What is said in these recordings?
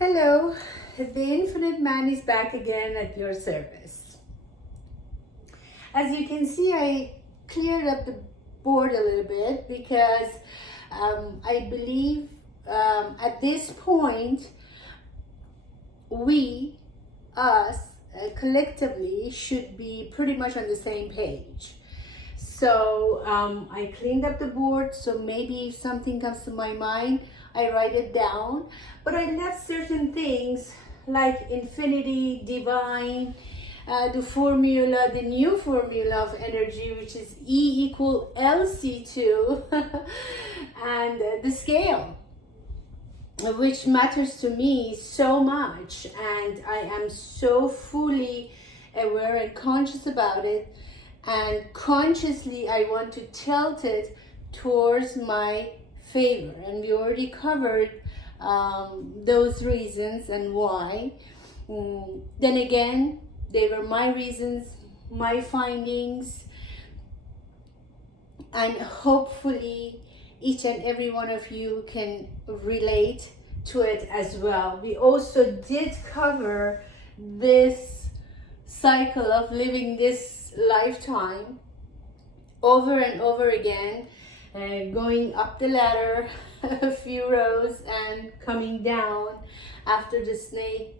Hello, the Infinite Man is back again at your service. As you can see, I cleared up the board a little bit because I believe at this point, us, collectively should be pretty much on the same page. So I cleaned up the board, so maybe if something comes to my mind, I write it down. But I left certain things like infinity, divine, the new formula of energy, which is E equal LC2, and the scale, which matters to me so much. And I am so fully aware and conscious about it. And consciously, I want to tilt it towards my favor. And we already covered those reasons and why. Then again, they were my reasons, my findings, and hopefully each and every one of you can relate to it as well. We also did cover this cycle of living this lifetime over and over again, going up the ladder a few rows and coming down after the snake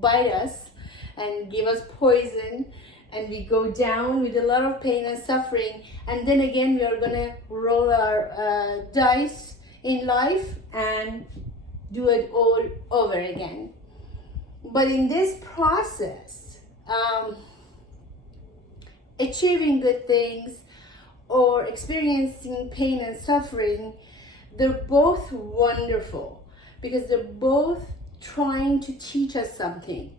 bite us and give us poison, and we go down with a lot of pain and suffering, and then again we are gonna roll our dice in life and do it all over again. But in this process, achieving good things or experiencing pain and suffering, they're both wonderful because they're both trying to teach us something.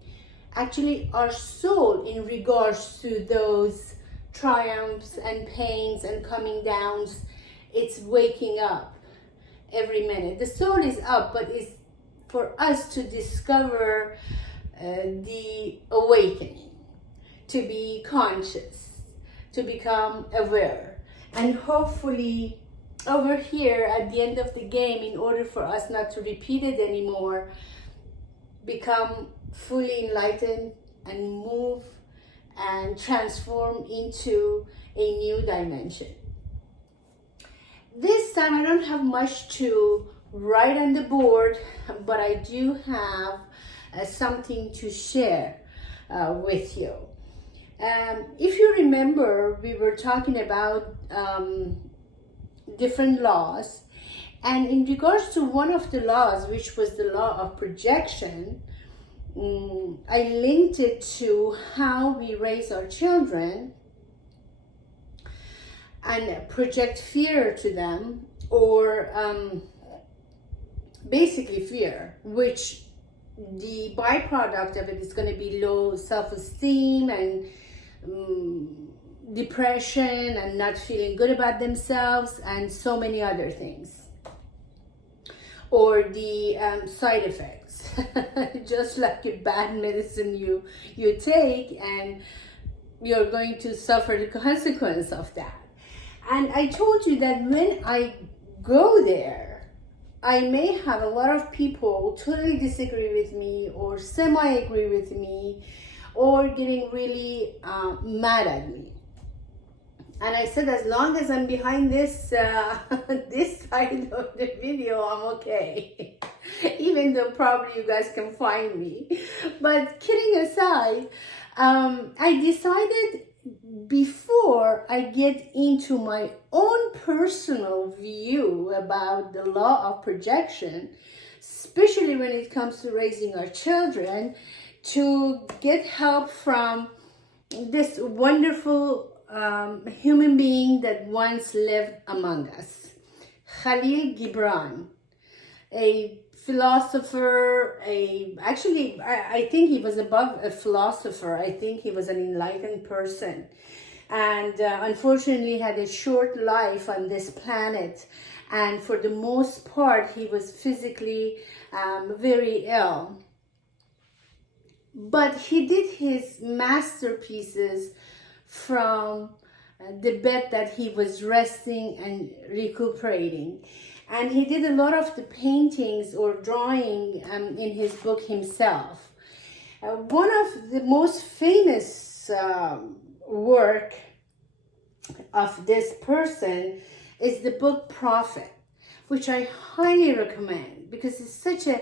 Actually, our soul, in regards to those triumphs and pains and coming downs, it's waking up every minute. The soul is up, but it's for us to discover the awakening, to be conscious, to become aware. And hopefully over here at the end of the game, in order for us not to repeat it anymore, become fully enlightened and move and transform into a new dimension. This time I don't have much to write on the board, but I do have something to share with you. If you remember, we were talking about different laws, and in regards to one of the laws, which was the law of projection, I linked it to how we raise our children and project fear to them, or basically fear, which the byproduct of it is going to be low self-esteem and depression and not feeling good about themselves and so many other things. Or the side effects, just like a bad medicine you take, and you're going to suffer the consequence of that. And I told you that when I go there, I may have a lot of people totally disagree with me or semi-agree with me or getting really mad at me. And I said, as long as I'm behind this this side of the video, I'm okay. Even though probably you guys can find me. But kidding aside, I decided before I get into my own personal view about the law of projection, especially when it comes to raising our children, to get help from this wonderful human being that once lived among us, Khalil Gibran, a philosopher, I think he was above a philosopher. I think he was an enlightened person, and unfortunately had a short life on this planet, and for the most part he was physically very ill. But he did his masterpieces from the bed that he was resting and recuperating. And he did a lot of the paintings or drawing in his book himself. One of the most famous work of this person is the book Prophet, which I highly recommend because it's such a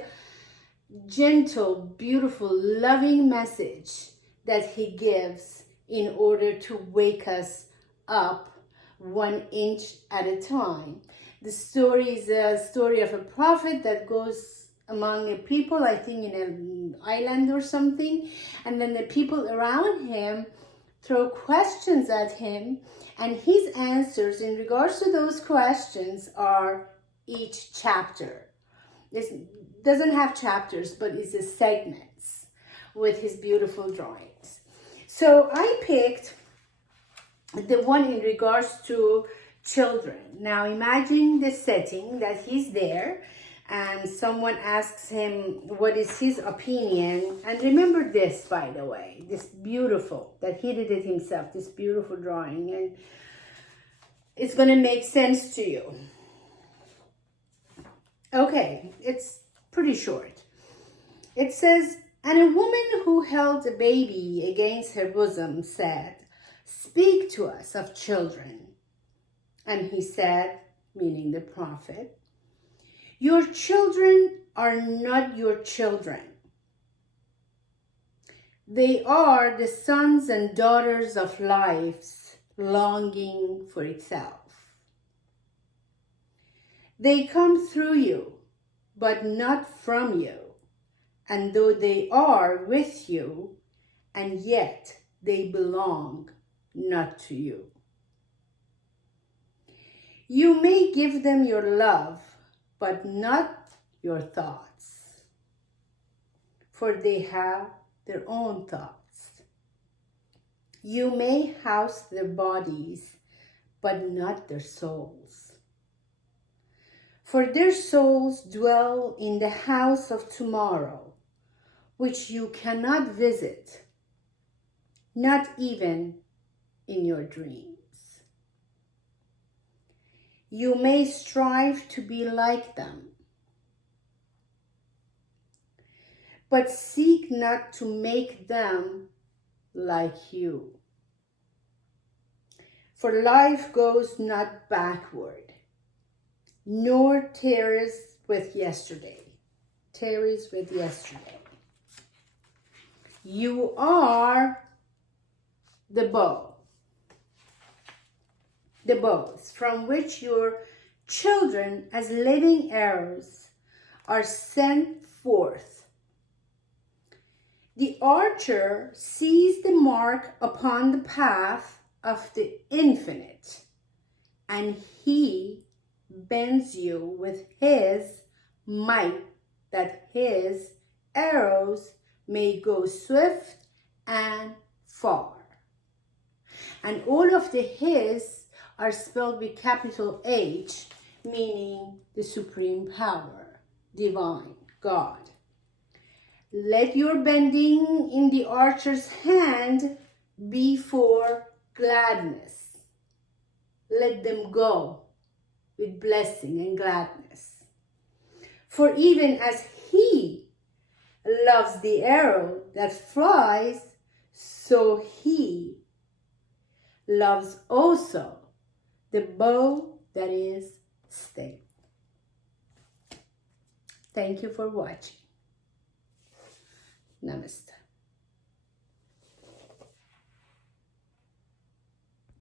gentle, beautiful, loving message that he gives in order to wake us up 1 inch at a time. The story is a story of a prophet that goes among the people, I think in an island or something, and then the people around him throw questions at him, and his answers in regards to those questions are each chapter. It doesn't have chapters, but it's a segments with his beautiful drawings. So I picked the one in regards to children. Now imagine the setting that he's there and someone asks him what is his opinion. And remember this, by the way, this beautiful, that he did it himself, this beautiful drawing, and it's going to make sense to you. Okay, it's pretty short. It says, and a woman who held a baby against her bosom said, "Speak to us of children." And he said, meaning the prophet, "Your children are not your children. They are the sons and daughters of life's longing for itself. They come through you, but not from you, and though they are with you, and yet they belong not to you. You may give them your love, but not your thoughts, for they have their own thoughts. You may house their bodies, but not their souls, for their souls dwell in the house of tomorrow, which you cannot visit, not even in your dreams. You may strive to be like them, but seek not to make them like you. For life goes not backward, nor tarries with yesterday. Tarries with yesterday. You are the bow. The bows from which your children as living arrows are sent forth. The archer sees the mark upon the path of the infinite, and he bends you with his might that his arrows may go swift and far. And all of the his are spelled with capital H, meaning the supreme power, divine, God. Let your bending in the archer's hand be for gladness. Let them go with blessing and gladness. For even as he loves the arrow that flies, so he loves also the bow that is stayed. Thank you for watching. Namaste.